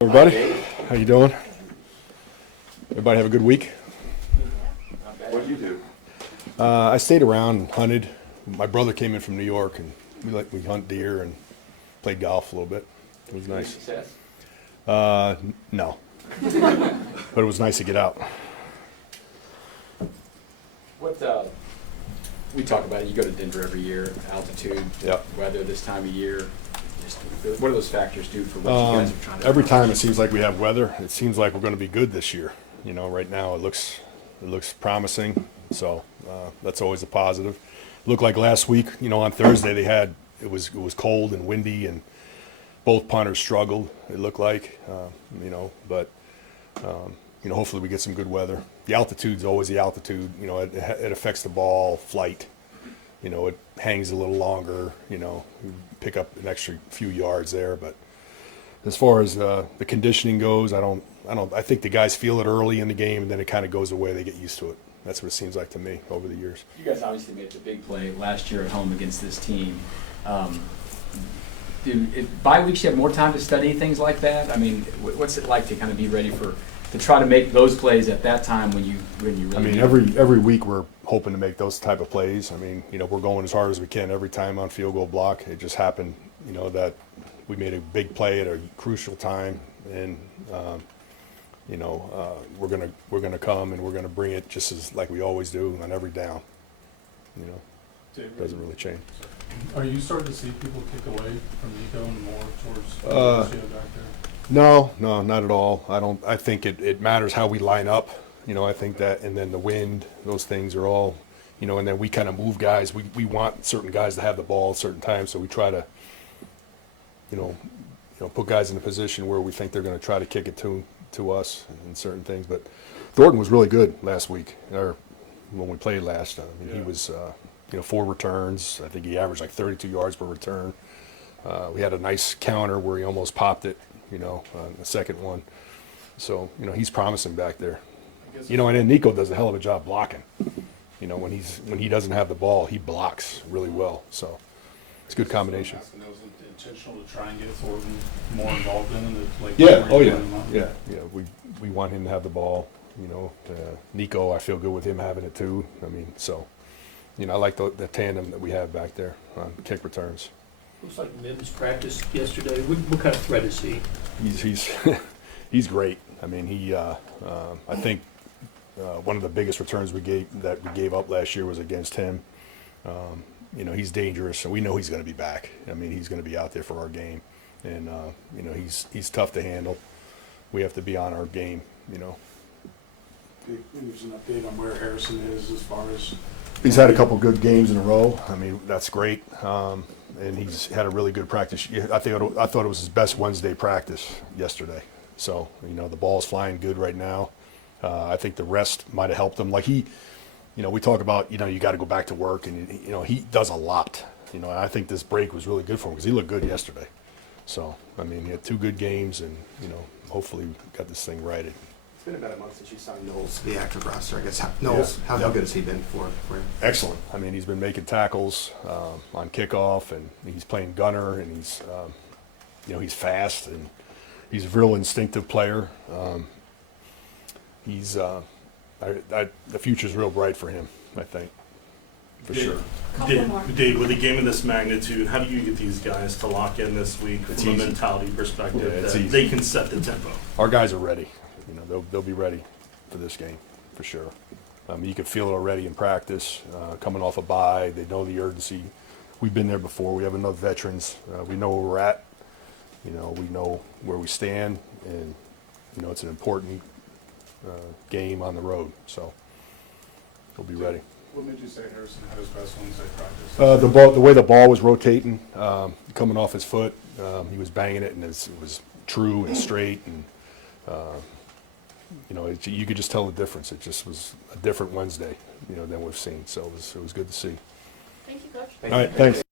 Everybody, how you doing? Everybody have a good week? What did you do? I stayed around and hunted. My brother came in from New York, and we hunt deer and played golf a little bit. It was nice. Success? No, but it was nice to get out. What we talk about it, you go to Denver every year, altitude, Yep. weather this time of year. Just, what do those factors do for what you guys are trying to Every accomplish? time it seems like we have weather, it seems like we're going to be good this year. You know, right now it looks promising, so that's always a positive. Looked like last week, you know, on Thursday it was cold and windy, and both punters struggled. It looked like, but hopefully we get some good weather. The altitude's always the altitude. You know, it affects the ball flight. You know, it hangs a little longer. You know, you pick up an extra few yards there. But as far as the conditioning goes, I think the guys feel it early in the game, and then it kind of goes away. They get used to it. That's what it seems like to me over the years. You guys obviously made the big play last year at home against this team. Bye weeks, you have more time to study things like that? I mean, what's it like to kind of be ready to try to make those plays at that time when you really? I mean, every week we're hoping to make those type of plays. I mean, you know, we're going as hard as we can every time on field goal block. It just happened, you know, that we made a big play at a crucial time, and we're gonna come and we're gonna bring it just as like we always do on every down. You know, it doesn't really change. Are you starting to see people kick away from Nico and more towards back there? No, not at all. I think it matters how we line up. You know, I think that, and then the wind, those things are all, you know, and then we kind of move guys. We want certain guys to have the ball at certain times, so we try to, you know, put guys in a position where we think they're going to try to kick it to us and certain things. But Thornton was really good last week, or when we played last time. I mean, he was, 4 returns. I think he averaged like 32 yards per return. We had a nice counter where he almost popped it, you know, the second one. So, you know, he's promising back there. You know, and then Nico does a hell of a job blocking. You know, when he doesn't have the ball, he blocks really well. So it's a good combination. That was intentional to try and get Thornton more involved in it. Like Yeah. Oh yeah. Yeah. We want him to have the ball. You know, Nico, I feel good with him having it too. I mean, so, you know, I like the tandem that we have back there on kick returns. Looks like Mims practiced yesterday. What kind of threat is he? He's great. I mean, I think one of the biggest returns we gave up last year was against him. You know, he's dangerous, so we know he's going to be back. I mean, he's going to be out there for our game, and you know, he's tough to handle. We have to be on our game. You know. There's an update on where Harrison is as far as. He's had a couple good games in a row. I mean, that's great. And he's had a really good practice. I thought it was his best Wednesday practice yesterday. So, you know, the ball's flying good right now. I think the rest might have helped him. Like you know, we talk about, you know, you got to go back to work, and, you know, he does a lot. You know, and I think this break was really good for him because he looked good yesterday. So, I mean, he had 2 good games, and, you know, hopefully we got this thing righted. It's been about a month since you signed Knowles to the active roster. I guess Knowles, how good has he been for him? Excellent. I mean, he's been making tackles on kickoff, and he's playing gunner, and he's, you know, he's fast, and he's a real instinctive player. The future's real bright for him, I think, for sure. Dave, with a game of this magnitude, how do you get these guys to lock in this week from a mentality perspective that they can set the tempo? Our guys are ready. You know, they'll be ready for this game, for sure. You can feel it already in practice, coming off a bye. They know the urgency. We've been there before. We have enough veterans. We know where we're at. You know, we know where we stand, and, you know, it's an important game on the road. So we'll be ready. What made you say Harrison had his best Wednesday practice? The way the ball was rotating, coming off his foot, he was banging it, and it was true and straight, and you know, you could just tell the difference. It just was a different Wednesday, you know, than we've seen. So it was good to see. Thank you, Coach. All right, thanks.